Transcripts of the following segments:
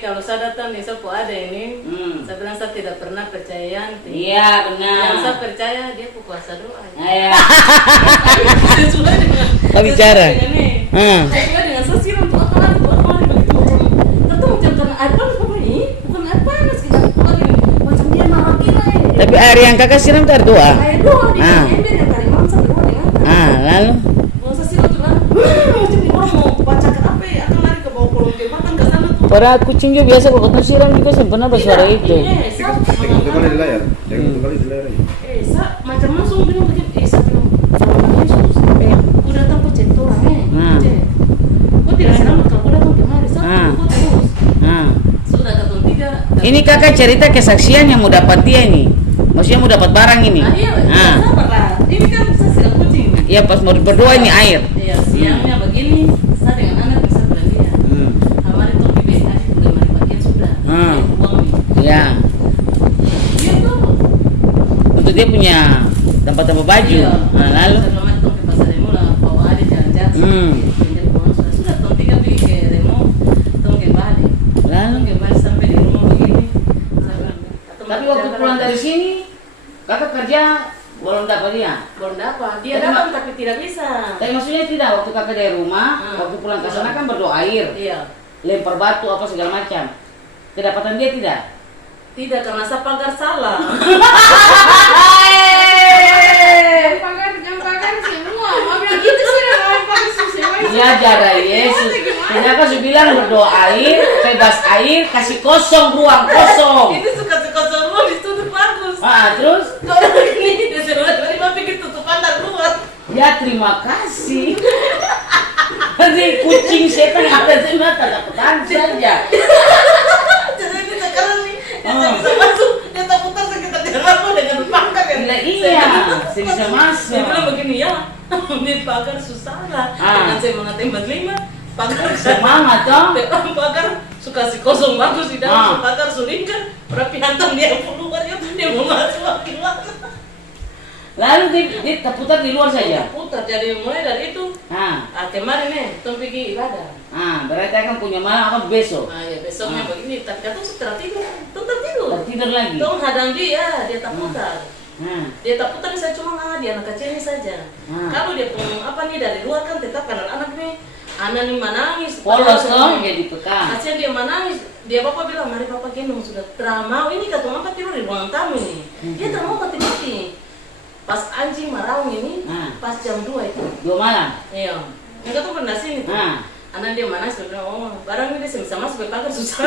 Kalau saya datang nih, saya ada ini, saya bilang saya tidak pernah percaya. Iya benar. Yang saya percaya dia puasa doa. Iya. Sesuai dengan. Apa bicara? Sesuai dengan saya siram doa kali begitu. Tentu macam karena air panas apa ini? Bukan air panas kita lagi macam dia marah kita ini. Tapi air yang kakak siram itu air doa. Air doa di ember yang tadi malam saya doa dengan. Lalu? Mau saya siram tuh lah. Macam di orang mau bacakan apa ya? Akan lari ke bawah kolong jembatan ke sana tuh. Para kucing juga biasa kalau ketemu siram juga pernah bersuara itu. Itu kali di layar, yang itu kali di layar. Macam langsung bilang begitu. Saya bilang, Yesus, aku datang ke centoran kau tidak selamat kalau kau datang kemari. Saya kau terus. Sudah datang 3. Ini kakak cerita kesaksian yang mau dapat dia ini. Maksudnya mau dapat barang ini. Iya, sabar lah. Ini kan saya sedang kucing. Iya, pas mau berdoa ini air. Iya, siangnya begini, saya dengan anak bisa bilang dia. Kemarin tuh di BH udah mari bagian sudah. Uang nih. Iya. Iya tuh. Untuk dia punya tempat-tempat baju. Iya. Lalu? Saya bilang tuh ke pasar Remo lah, bawa ada jalan-jalan. Pinjam uang sudah tuh 3 pergi ke Remo, tuh ke Bali. Lalu? Tuh ke Bali sampai di rumah begini. Saya bilang, Tapi waktu pulang dari sini, kakak kerja belum dapat dia. belum dapat. Dia datang tapi tidak bisa. Tapi maksudnya tidak, waktu kakak dari rumah, waktu pulang ke sana kan berdoa air, Iya. lempar batu apa segala macam. Kedapatan dia tidak? Tidak, karena saya pagar salah. Pagar semua. Mau bilang gitu sih, pagar semua. Ya darah Yesus. Kenapa saya bilang berdoa air, bebas air, kasih kosong ruang kosong. Ini suka kosong ruang ditutup bagus. Terus? Kalau begini, dia tiba-tiba pikir tutupan dan luar. Ya terima kasih. Nanti kucing setan ada di mata, takutan saja. Jadi ini sekarang nih, dia bisa masuk, dia tak putar sekitar dia ramu dengan pagar kan. Iya, saya bisa masuk. Dia bilang begini ya, ini pagar susah lah. Dengan saya mengatembak 5, pagar Semangat toh. pagar suka si kosong bagus di dalam, pagar sulingkan, rapi hantam dia keluar ya, dia mau masuk lagi. Lalu dia terputar di luar saja. Putar, jadi mulai dari itu. Kemarin nih, tuh pergi ibadah. Berarti akan punya malam akan besok. Ya besoknya begini, tapi katong setelah tidur, tuh tertidur. Tertidur lagi. Tuh hadang dia tak putar. Dia tak putar, saya cuma dia anak kecil ini saja. Kalau dia pun apa nih dari luar kan tetap kan anak nih, anak nih menangis. Polos toh, jadi peka. Kasihan dia menangis. Dia bapak bilang, mari bapak gendong sudah mau ini katong apa tidur di ruang tamu ini. Dia tak mau mati-mati. Pas anjing maraung ini, pas jam 2 itu. 2 malam? Iya. Enggak tuh pernah sini tuh. Anak dia mana sudah bilang, barang ini bisa masuk ke pagar susah.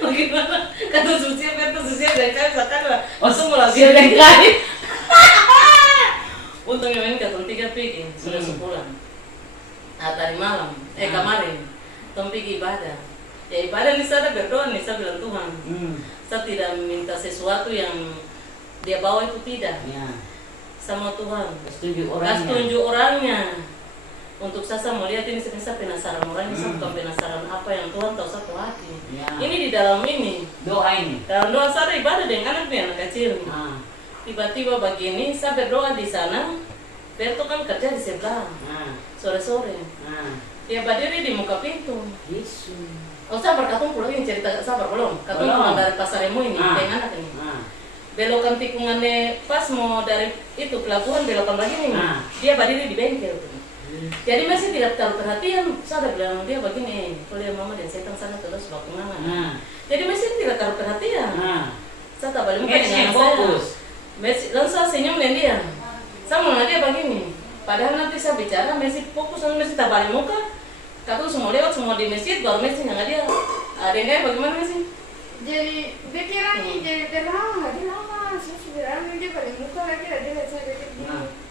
Bagaimana? Kata susia dari kali sekarang lah. Langsung mulai dari kali. Untungnya ini katong 3 pergi, sudah sebulan. Tadi malam, kemarin, tong pergi ibadah. Ya ibadah nih saya berdoa nih, saya bilang Tuhan. Saya tidak minta sesuatu yang dia bawa itu tidak. Sama Tuhan. Setuju orangnya. Untuk saya mau lihat ini saya penasaran orangnya, saya bukan penasaran apa yang Tuhan tahu satu hati. Ini di dalam ini. Doa ini. Dalam doa saya ibadah dengan anak kecil. Tiba-tiba begini, saya berdoa di sana. Berto kan kerja di sebelah. Sore-sore. Dia berdiri di muka pintu. Oh sabar, katong pulang ini cerita sabar belum? Katong pulang dari pasar Remo ini dengan anak ini. Belokan tikungannya pas mau dari itu pelabuhan belokan lagi nih. Dia berdiri di bengkel tuh. Jadi masih tidak terlalu perhatian. Saya ada bilang dia begini, kuliah mama dan setan sana terus bagaimana. Jadi masih tidak terlalu perhatian. Saya tak balik muka dengan fokus. Messi lalu saya senyum dengan dia. Saya mau dia begini. Padahal nanti saya bicara Messi fokus, Messi tak balik muka. Kata semua lewat semua di masjid, baru Messi nggak dia. Ada yang kayak bagaimana Messi? Jadi dia kira nih jadi terlama, dia lama. Saya sebenarnya dia balik muka lagi, dia lihat saya kayak gini.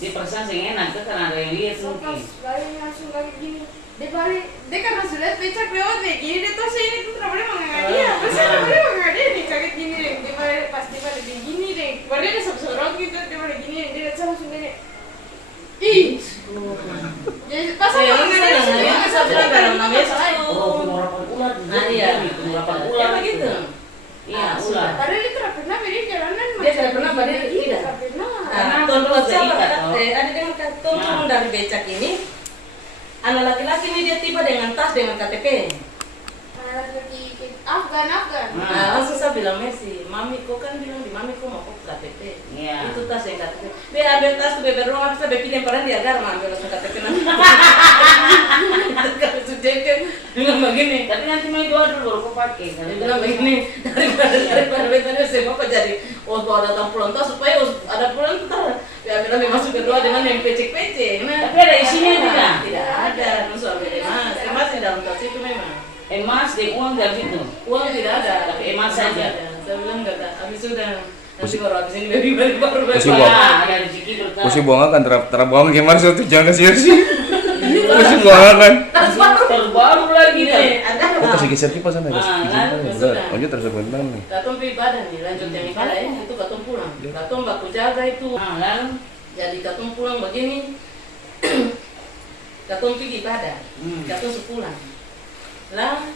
Dia perasaan sih enak tuh karena ada yang lihat mungkin. Balik langsung lagi gini. Dia balik, dia karena sudah becak lewat deh gini, dia tuh ini tuh tidak boleh mengangkat dia. Terus saya tidak boleh mengangkat dia nih, kaget gini deh. Dia balik pasti balik dia gini deh. Baru dia sorok gitu, dia balik gini, dia lihat saya langsung gini. Ih, jadi pas Saya aku mengangkat dia, saya bilang dalam namanya saya. Pengurapan ular. Nah iya, Pengurapan ya ular begitu. Iya, Ah, ular. padahal dia tidak pernah beri jalanan. Dia tidak pernah beri, tidak. Tidak pernah. Nah, Karena tuan terus siapa? diikat, toh. Ada dengan turun dari becak ini. Anak laki-laki ini dia tiba dengan tas dengan KTP. Anak lagi Afgan. Nah, langsung saya bilang Messi, mami kok kan bilang di mami kok mau KTP. Iya. Itu tas yang KTP. Be ambil tas tuh beber rumah kita pilih yang paling dia agar ambil langsung KTP nanti. Kalau sudah kan bilang begini. Tapi nanti main doa dulu baru kau pakai. Dia bilang begini daripada betanya semua kok jadi kalau ada datang pulang tas supaya ada pulang tuh ya bilang masuk ke doa dengan yang pecek-pecek. Nah, Tapi ada isinya tidak? Tidak ada. Nusa emas, emas di dalam tas itu memang. Emas dan uang dari situ. Uang tidak ada, Tapi emas saja. Saya bilang enggak, habis sudah. Nanti baru habis ini baru Masih buang. Ada rezeki berkah. Mesti buang kan terbuang gimana sih tujuan ke sih? Mesti buang kan. Terbaru lagi Ini kan. ada Oh kasih geser kipas sana guys. lalu sudah. Lanjut terus bentar nih. Katong pergi badan nih, lanjut yang ibadah ya, itu katong pulang. Katong baku jaga itu. Lalu Jadi katong pulang begini. Katong pergi ibadah. Katong sepulang. Lah,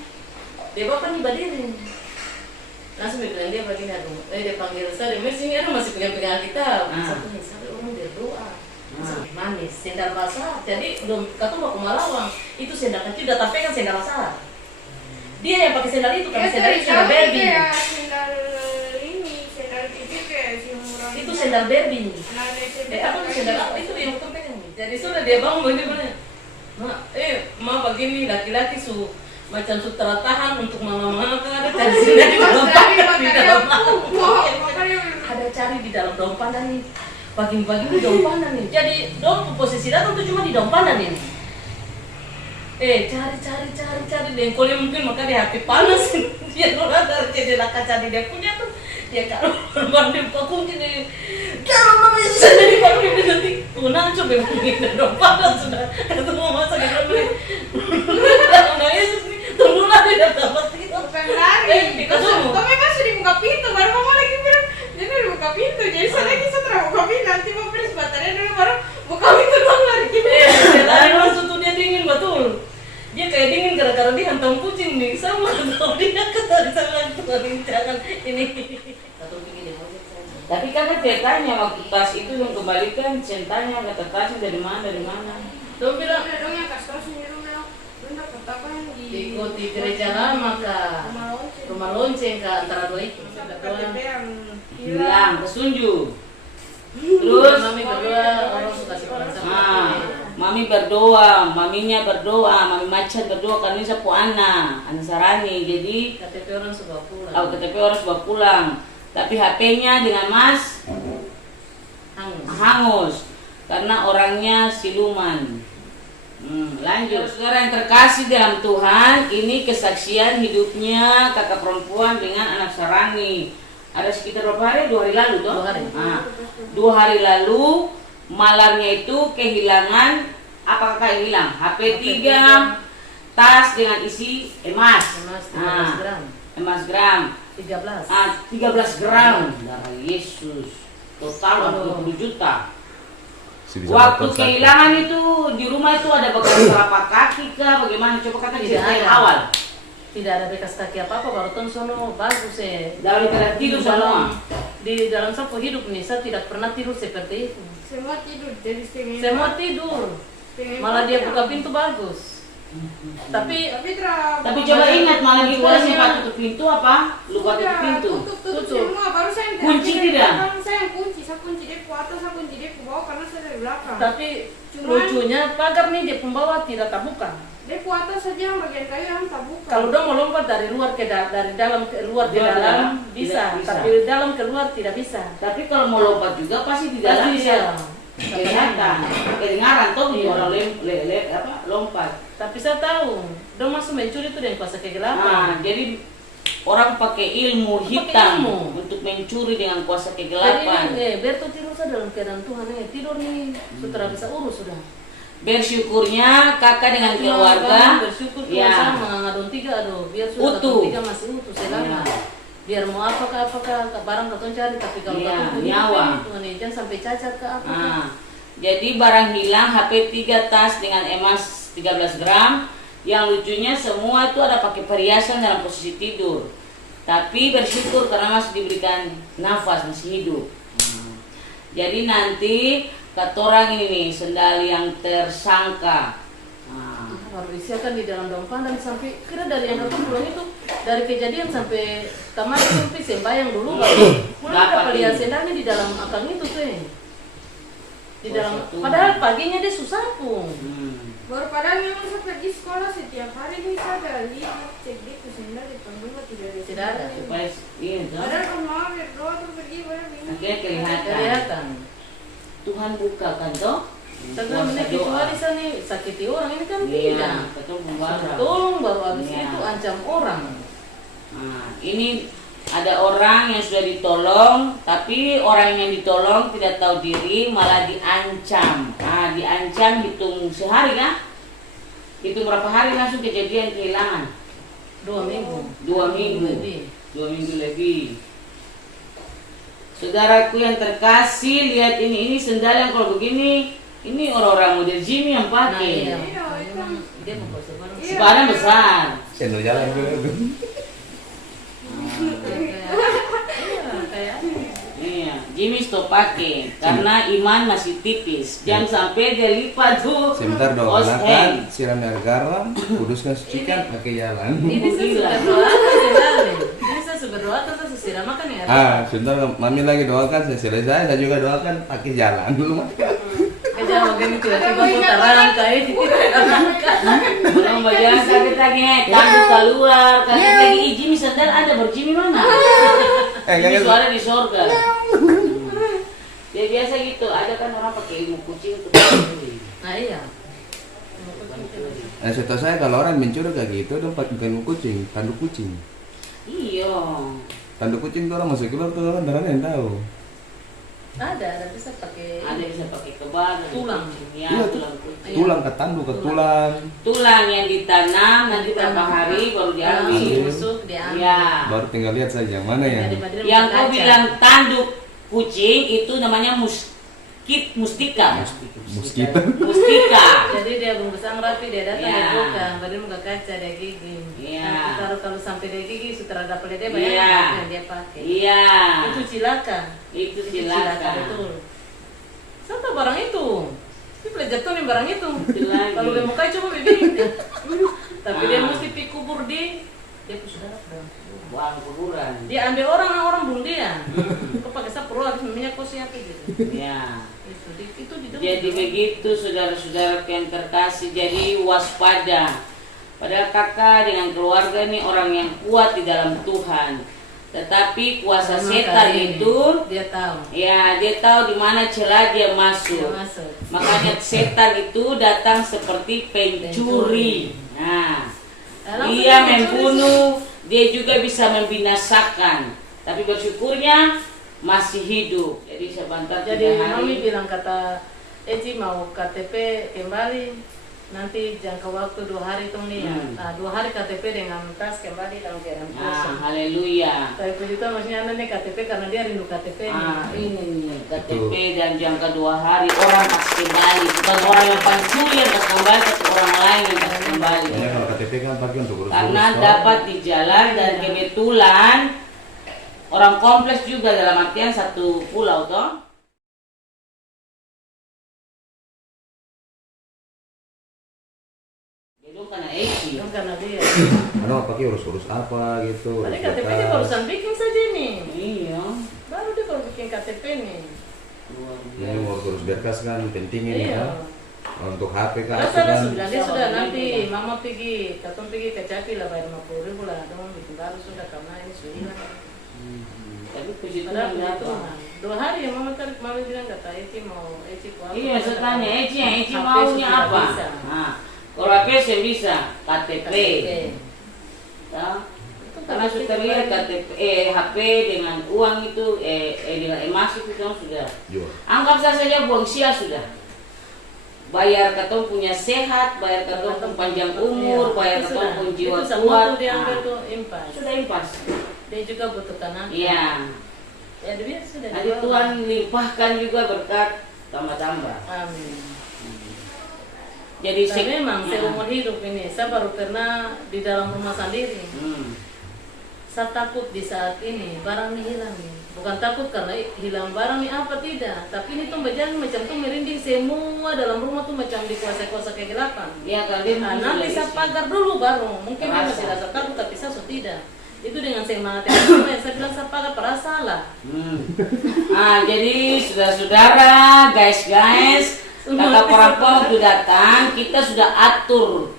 dia bapak nih badirin. Langsung dia bilang dia begini, aduh, dia panggil saya, Messi ini masih pegang kitab. Satu nih, sampai orang berdoa. Manis, sendal basah. Jadi belum katong baku Malawang, itu sendal kecil, udah tapi kan sendal basah. Dia yang pakai sendal itu, pakai sendal itu sendal baby. Sendal ini, sendal kecil kayak si murah. Itu sendal baby. Nah, Aku tuh sendal apa itu yang aku pegang. Jadi sudah dia bangun dia bilang, ma begini laki-laki macam sutra tahan untuk mama ada cari sendal di dalam ada cari di dalam daun pandan nih. Pagi-pagi di daun pandan nih. Jadi daun posisi datang tuh cuma di daun pandan ini. Cari dengkolnya mungkin maka di hati panas dia keluar dari jendela kaca di dia punya tuh dia kalau mandi pakum gini kalau mama sendiri baru dia nanti tunang coba mungkin daun pandan sudah ketemu masa gitu nih kalau Yesus nih tunggulah dia dapat itu bukan lari. ketemu Kami masih dibuka pintu, baru mama lagi bilang, jadi dibuka pintu. Jadi saya lagi setelah buka pintu, nanti mau press baterainya dulu baru buka pintu doang lari. dia lari langsung tuh dia dingin betul. Dia kayak dingin gara-gara dia hantam kucing nih sama atau dia kata jangan ini. Atau begini tapi kakak ceritanya waktu tas itu yang kembalikan centanya kata tasnya dari mana. Dong bilang Dong yang kasih tahu sendiri bilang, bunda katakan di gereja lama kak, rumah lonceng kak antara dua itu. KTP yang Hilang kesunju. Terus Mami berdua orang suka sih orang sama. mami berdoa, maminya berdoa, mami macan berdoa karena sapu anak sarani. Jadi KTP orang suka pulang. KTP orang sudah pulang. Tapi HP-nya dengan Mas hangus karena orangnya siluman. Lanjut, saudara yang terkasih dalam Tuhan, ini kesaksian hidupnya kakak perempuan dengan anak sarani. Ada sekitar berapa hari? 2 hari lalu toh? 2 hari. 2 hari lalu malamnya itu kehilangan, apakah yang hilang? HP 3, tas dengan isi emas. Emas 13 gram. Emas gram. 13. 13 gram darah Yesus. Total 20 juta. Waktu Waktu kehilangan itu di rumah itu ada bekas telapak kaki kah? Bagaimana? Coba kakak Tidak ceritain ada. awal. Tidak ada bekas kaki apa-apa, baru ton sono bagus Dalam keadaan tidur semua. Di dalam sapu hidup nih, saya tidak pernah tidur seperti itu. semua tidur, jadi setengah Semua tidur. Malah dia buka pintu bagus. Tapi Tapi coba ingat malam itu ada sempat tutup pintu apa? Lupa tutup pintu. Tutup semua, baru saya Kunci tidak? Saya yang kunci saya kunci dia ke atas, saya kunci dia ke bawah karena saya dari belakang. Tapi lucunya pagar nih dia pembawa tidak terbuka. Dia ke atas saja yang bagian kayu yang terbuka. Kalau dia mau lompat dari luar ke dari dalam ke luar ke Luar dalam dalam, bisa, tidak bisa. tapi dalam keluar tidak bisa. Tapi kalau mau lompat juga pasti di dalam Pasti bisa dia. kelihatan. Kedengaran tuh Iya. orang lompat. Tapi saya tahu, dia masuk mencuri itu dengan kuasa Nah, kegelapan. jadi orang pakai ilmu Pakai hitam ilmu. untuk mencuri dengan kuasa Jadi kegelapan. ini, biar tuh tidur saja dalam keadaan Tuhan tidur nih, sudah bisa urus sudah. Bersyukurnya kakak dengan keluarga bersyukur Tuhan ya. sama ngadon 3 aduh, biar sudah Utuh. katong 3 masih utuh selama. Ya. Biar mau apakah barang katong cari, tapi kalau Iya, katong punya nyawa. HP, Tuhan jangan sampai cacat ke apa. Nah, jadi barang hilang HP 3 tas dengan emas 13 gram. Yang lucunya semua itu ada pakai perhiasan dalam posisi tidur. Tapi bersyukur karena masih diberikan nafas, masih hidup. Jadi nanti kata orang ini nih sendal yang tersangka. Nah, Baru isiakan di dalam daun pandan sampai kira dari yang katong pulang itu dari kejadian sampai kemarin sampai sembahyang dulu baru pulang Dapat dapat lihat ini. sendalnya di dalam akang itu tuh. Di Oh, dalam satu. padahal paginya dia susah pun. Baru padahal memang saya pergi sekolah setiap hari nih saya ada lihat cek dia ke sendal di panggung tidak ada Tidak ada. sendalnya. supaya iya, tuh. Padahal kan mau berdoa tuh pergi baru bingung. Akhirnya kelihatan. Kelihatan. Tuhan bukakan toh. Tapi Kuasa menaiki doa. warisan nih sakiti orang ini kan Iya, tidak. betul pembarang. Tolong baru habis Iya. itu ancam orang. Nah, ini ada orang yang sudah ditolong, tapi orang yang ditolong tidak tahu diri, malah diancam. Nah, diancam hitung sehari kan? Hitung berapa hari langsung kejadian kehilangan? 2 minggu. 2 minggu. Lebih. 2 minggu lebih. Saudaraku yang terkasih, lihat ini sendal yang kalau begini, ini orang-orang model Jimmy yang Nah, pakai. iya. Iya, Memang dia mau sebarang. Iya. Sebaran besar. Sendal jalan juga tuh. Kayak Iya, Jimmy stop pakai karena iman masih tipis. Jangan sampai dia lipat tuh. Sebentar Os doakan, siram air garam, kuduskan sucikan, pakai jalan. ini saya Gila. sudah doakan sendalnya. Ini saya sudah doakan, saya sudah siramakan ya. Sebentar mami lagi doakan, saya selesai, saya juga doakan, pakai jalan dulu. Kejauh begini tiba-tiba putaran kayak Orang bagian sakit lagi, tanduk keluar, kasih lagi Jimmy sendal ada, baru Jimmy mana? Jimmy suara di sorga. Dia biasa gitu, ada kan orang pakai ilmu kucing untuk mencuri. Nah iya. Nah, setahu saya kalau orang mencuri kayak gitu, dong bukan kucing, tanduk kucing. Iya. Tanduk kucing tuh orang masuk keluar tuh orang darahnya yang tahu. Ada bisa pakai. Ada bisa pakai kebal, ada Tulang. kucing. Ya, Iya, tulang kucing. Tulang ke tanduk ke tulang. Tulang yang ditanam nanti berapa hari baru diambil. Busuk diambil. Ya. Baru tinggal lihat saja mana yang. Yang kau bilang tanduk kucing itu namanya mustika. Mosquito. Mustika. Jadi dia bungkusang rapi, dia datang Iya. dia buka, baru muka kaca dia gigi. Iya. Nah, kalau sampai dia gigi sudah ada dia Iya. bayangkan yang dia pakai. Iya. Itu cilaka. Itu Cilaka silakan. betul. Saya tahu barang itu. Dia belajar tuh nih barang itu. lagi. Kalau dia mau kayak coba bikin. Tapi dia Ah. mesti pi kubur di dia pun sudah dapat. Buang kuburan. Dia ambil orang bunuh dia. Kau pakai sapu habis minyak kau siapa gitu. Ya. Itu di dalam. Jadi begitu saudara-saudara yang terkasih, jadi waspada. Padahal kakak dengan keluarga ini orang yang kuat di dalam Tuhan. Tetapi kuasa Karena setan kali ini itu, dia tahu. ya dia tahu di mana celah dia Dia masuk. masuk. Makanya setan itu datang seperti pencuri. Nah, Langsung dia dia membunuh, dia juga bisa membinasakan. Tapi bersyukurnya masih hidup. Jadi sebentar Jadi 3 hari. Mami bilang kata Eci mau KTP kembali nanti jangka waktu 2 hari tuh nih ya. Nah 2 hari KTP dengan tas kembali dalam keadaan Nah, kosong. haleluya. Tapi puji Tuhan maksudnya anda nih KTP karena dia rindu KTP nih. Ini nih KTP dan jangka 2 hari orang pasti kembali. Bukan orang yang pencuri yang pasti kembali, tapi orang lain yang pasti kembali. Ya, kalau KTP kan pakai untuk urus-urus. Karena toh. dapat di jalan dan kebetulan orang kompleks juga dalam artian satu pulau toh. Itu karena Eki. Itu karena dia. Mana mau pakai urus-urus apa gitu. Tadi urus KTP data. dia barusan bikin saja nih. Iya. Baru dia baru bikin KTP nih. Ini mau terus berkas kan penting ini Iya. kan. Untuk HP kan. Karena saya kan. sudah dia sudah nanti mama pergi, katong pergi ke Capi lah bayar 50.000 lah, dong bikin baru sudah karena ini sudah hilang. Tapi puji Padahal Tuhan puji Tuhan. 2 hari ya mama bilang kata Eci mau Eci apa? Iya, saya tanya Eci HP maunya sudah apa? bisa. Nah, kalau HP saya bisa KTP. Ya. Karena sudah lihat KTP, HP dengan uang itu, dengan emas itu kan sudah. Jual. Anggap saja buang sia sudah. Bayar katong punya sehat, bayar katong panjang umur, bayar Itu katong sudah. pun jiwa Itu semua kuat. tuh diambil Nah, tuh impas. sudah impas. Dia juga butuhkan apa? Iya. Ya dia sudah. Nanti dibawa. Tuhan limpahkan juga berkat tambah-tambah. Amin. Jadi Tapi memang seumur hidup ini saya baru pernah di dalam rumah sendiri. Saya takut di saat ini barang ini hilang nih. Bukan takut karena hilang barang nih apa tidak, tapi ini tuh berjalan macam tuh merinding semua dalam rumah tuh macam dikuasai-kuasai kegelapan. ya kalian Nah, nanti saya pagar dulu baru, mungkin dia Rasa. masih rasa takut tapi saya sudah tidak. Itu dengan semangat yang sama yang saya bilang saya pagar pada salah. Jadi saudara-saudara, guys, kakak perempuan waktu datang, kita sudah atur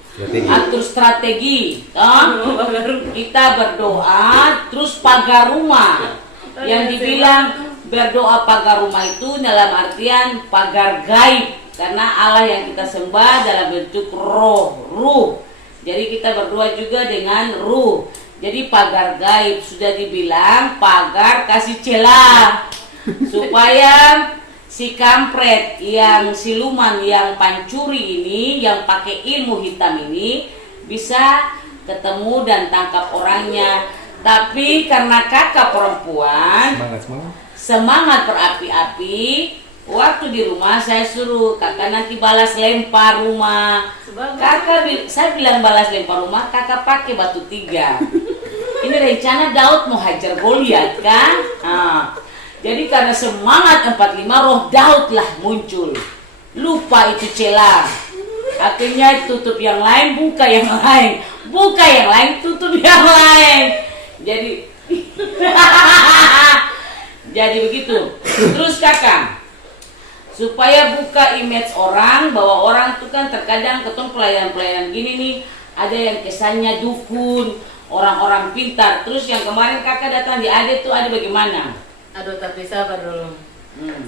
strategi, toh? Kita berdoa, terus pagar rumah. Yang dibilang berdoa pagar rumah itu dalam artian pagar gaib, karena Allah yang kita sembah dalam bentuk ruh. Jadi kita berdoa juga dengan ruh. Jadi pagar gaib sudah dibilang pagar kasih celah supaya si kampret yang siluman yang pancuri ini, yang pakai ilmu hitam ini bisa ketemu dan tangkap orangnya. Tapi karena kakak perempuan semangat berapi-api, waktu di rumah saya suruh kakak nanti balas lempar rumah. Saya bilang balas lempar rumah, kakak pakai batu 3. Ini rencana Daud mau hajar Goliat kan? Jadi karena semangat 45 roh Daud lah muncul. Lupa itu celah. Akhirnya tutup yang lain, buka yang lain. Buka yang lain, tutup yang lain. Jadi jadi begitu. Terus kakak, supaya buka image orang, bahwa orang itu kan terkadang ketemu pelayan-pelayan gini nih, ada yang kesannya dukun, orang-orang pintar. Terus yang kemarin kakak datang di Ade tuh ada bagaimana? Aduh tapi sabar dulu.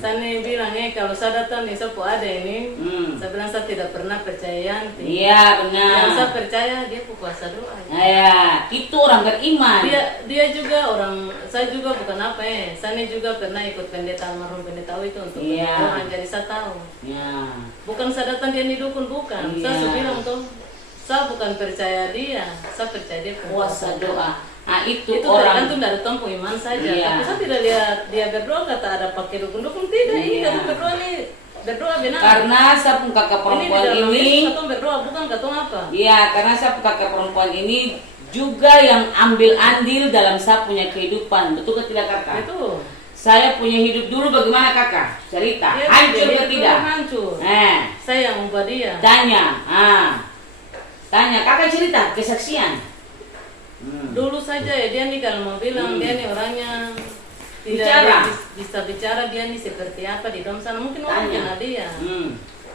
Saya nih bilang kalau saya datang nih saya ada ini, saya bilang saya tidak pernah percaya Yanti. Iya benar. Yang saya percaya dia puasa doa. Ya, itu orang beriman. Dia juga orang, saya juga bukan apa saya nih juga pernah ikut pendeta almarhum pendeta itu untuk doa, jadi saya tahu. Ya. Bukan saya datang dia nih dukun, bukan. Saya sudah bilang tuh, saya bukan percaya dia, saya percaya dia Puasa doa. Nah itu orang orang tergantung dari tempuh iman saja. Iya. Tapi saya tidak lihat dia berdoa kata ada pakai dukun-dukun, tidak. Ini kata berdoa nih berdoa benar. karena saya pun kakak perempuan ini, katong berdoa bukan katong apa? iya karena saya pun kakak perempuan ini juga yang ambil andil dalam saya punya kehidupan, betul ke tidak kakak? Itu. Saya punya hidup dulu bagaimana kakak? Cerita, Dia hancur ke dulu tidak? Hancur. Saya yang ubah dia. Tanya kakak cerita kesaksian. Dulu saja ya dia nih kalau mau bilang dia nih orangnya tidak Bicara. bisa bicara dia nih seperti apa di dalam sana, mungkin orang kenal dia.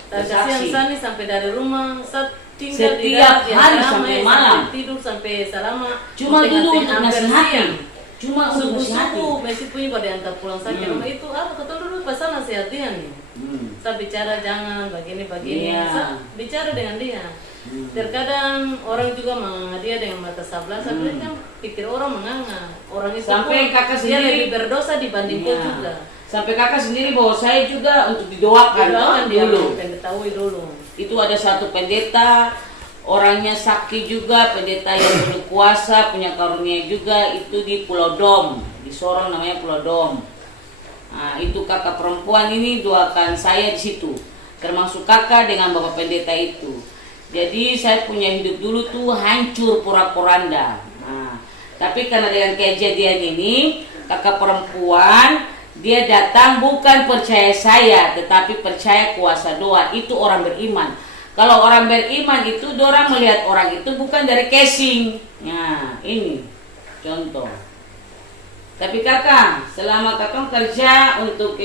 Tapi Bersaksi. yang saya nih sampai dari rumah saya tinggal di Setiap dalam, hari selama sampai ya, malam. sampai tidur sampai selama Cuma di duduk tengah-tengah untuk hampir nasihati. siang. Cuma untuk nasihati. Subuh-subuh masih punya pada antar pulang saya ke rumah itu apa kata dulu pasal nasihat dia nih. Saya bicara jangan begini-begini. Iya. Saya bicara dengan dia. Terkadang orang juga menganga dia dengan mata sebelah. Saya bilang kan pikir orang menganga. Orang itu Sampai pun kakak dia sendiri- lebih berdosa dibanding kau Iya. juga. Sampai kakak sendiri bahwa saya juga untuk didoakan Doakan dia dulu. pendetaui dulu. Itu ada satu pendeta, orangnya sakti juga, pendeta yang penuh kuasa, punya karunia juga, itu di Pulau Dom, di Sorong namanya Pulau Dom. Nah, itu kakak perempuan ini doakan saya di situ, termasuk kakak dengan bapak pendeta itu. Jadi saya punya hidup dulu tuh hancur porak-poranda. Nah, tapi karena dengan kejadian ini, kakak perempuan dia datang bukan percaya saya, tetapi percaya kuasa doa. Itu orang beriman. Kalau orang beriman itu, orang melihat orang itu bukan dari casing. Nah, ini contoh. Tapi kakak, selama kakak kerja untuk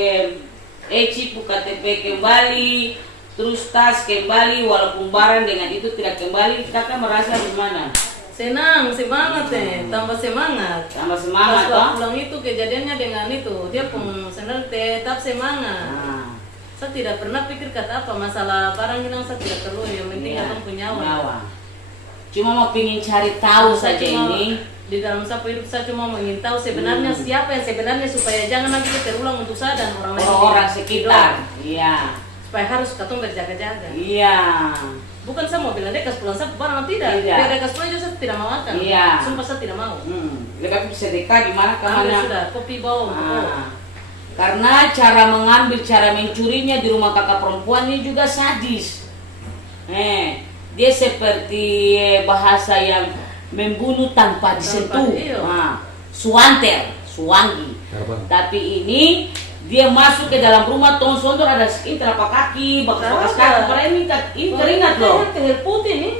Eci pu KTP kembali, terus tas kembali, walaupun barang dengan itu tidak kembali, kakak merasa gimana? Senang, semangat tambah semangat. Tambah semangat Pas toh? pulang itu kejadiannya dengan itu, dia pun senang tetap semangat. Nah, Saya tidak pernah pikir kata apa masalah barang hilang, saya tidak perlu, yang penting iya, katong punya nyawa. nyawa. Cuma mau pingin cari tahu Saya saja cuma- ini. Di dalam sapu hidup saya cuma ingin tahu sebenarnya siapa yang sebenarnya, supaya jangan nanti terulang untuk saya dan orang lain. Orang-orang sekitar. Iya. Supaya harus katong berjaga-jaga. Iya. Bukan saya mau bilang dekas pulang saya barang, tidak. Tidak. Dia dekas pulang juga saya tidak mau makan. Iya. Sumpah saya tidak mau. Lebih sedekah di mana ke Ambil mana? sudah, kopi bawa untuk bawa. Ah. Karena cara mengambil, cara mencurinya di rumah kakak perempuan ini juga sadis. Dia seperti bahasa yang membunuh tanpa disentuh. iya. Suanter, suwangi. Harapan. Tapi ini dia masuk ke dalam rumah, tong sondor ada ini telapak kaki, bekas kaki. Padahal ini keringat loh. Tinggal putih nih.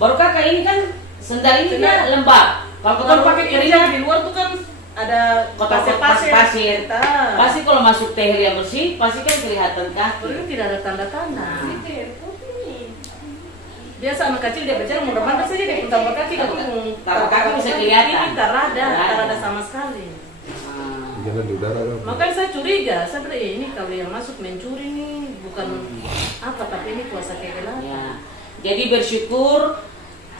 Baru kakak ini kan sendal ini dia lembab. Kalau kau pakai keringat di luar tuh kan ada pasir. pasir. Pasti kalau masuk teh yang bersih, pasti kan kelihatan kaki. Ini tidak ada tanda-tanda. Nah. Biasa anak kecil dia bicara mau rebahan saja dia tampar kaki, Tampar kaki bisa kelihatan. Ini tak ada sama sekali. Jalan di udara kan. Makanya saya curiga, saya bilang ini kalau yang masuk mencuri nih bukan apa, tapi ini kuasa kegelapan. Ya. Jadi bersyukur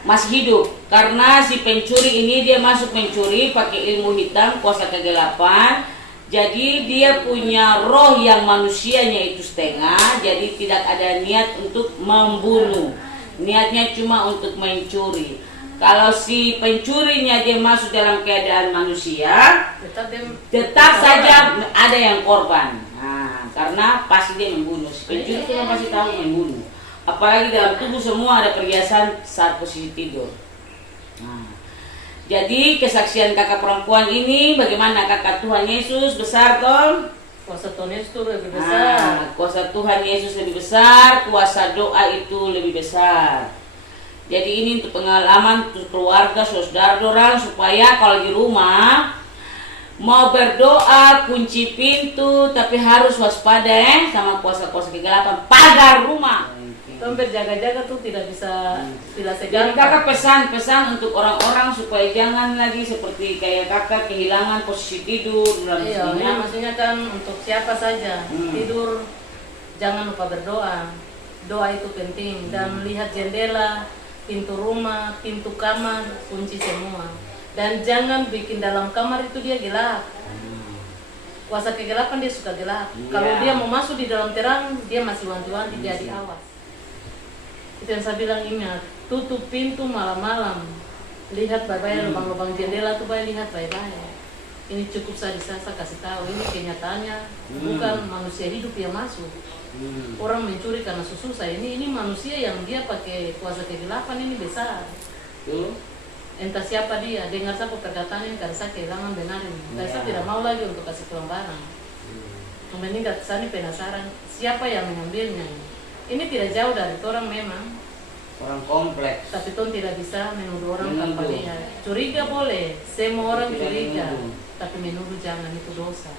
masih hidup karena si pencuri ini dia masuk mencuri pakai ilmu hitam, kuasa kegelapan. Jadi dia punya roh yang manusianya itu setengah, jadi tidak ada niat untuk membunuh. Niatnya cuma untuk mencuri. Kalau si pencurinya dia masuk dalam keadaan manusia, tetap saja ada yang korban. Nah, karena pasti dia membunuh. Si pencuri itu kan pasti tahu membunuh. Apalagi dalam tubuh semua ada perhiasan saat posisi tidur. Nah, jadi kesaksian kakak perempuan ini bagaimana kakak Tuhan Yesus besar toh? Kuasa Tuhan Yesus itu lebih besar. Kuasa Tuhan Yesus lebih besar, kuasa doa itu lebih besar. Jadi ini untuk pengalaman untuk keluarga, saudara orang supaya kalau di rumah mau berdoa kunci pintu tapi harus waspada sama kuasa-kuasa kegelapan pagar rumah. Kita berjaga-jaga tuh tidak bisa Dan kakak pesan untuk orang-orang supaya jangan lagi seperti kayak kakak kehilangan posisi tidur dalam iya, maksudnya kan untuk siapa saja tidur jangan lupa berdoa. Doa itu penting dan lihat jendela, pintu rumah, pintu kamar, kunci semua. Dan jangan bikin dalam kamar itu dia gelap. Kuasa kegelapan dia suka gelap. Kalau dia mau masuk di dalam terang, dia masih wanti-wanti, jadi awas. Itu yang saya bilang, ingat, tutup pintu malam-malam. Lihat baik-baik lubang-lubang jendela tuh baik, lihat baik-baik. Ini cukup saya kasih tahu, ini kenyataannya bukan manusia hidup yang masuk. Orang mencuri karena susah, ini manusia yang dia pakai kuasa kegelapan ini besar. Entah siapa dia, dengar siapa perkataannya karena saya kehilangan benar ini. Dan saya tidak mau lagi untuk kasih pulang barang. Mending saya ini penasaran siapa yang mengambilnya. Ini tidak jauh dari orang memang. Orang kompleks. Tapi Ton tidak bisa menuduh orang tanpa lihat. Curiga boleh, semua orang curiga. Tapi menuduh jangan, itu dosa.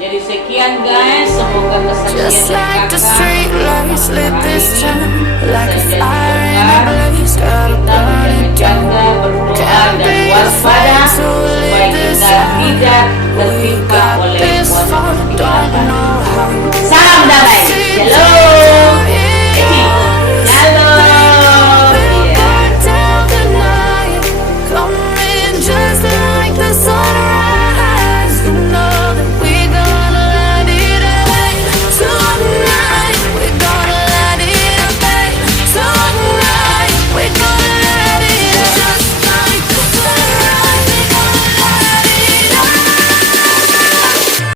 Jadi sekian guys, semoga kesaksian Just like the kakak street lights lit this town like a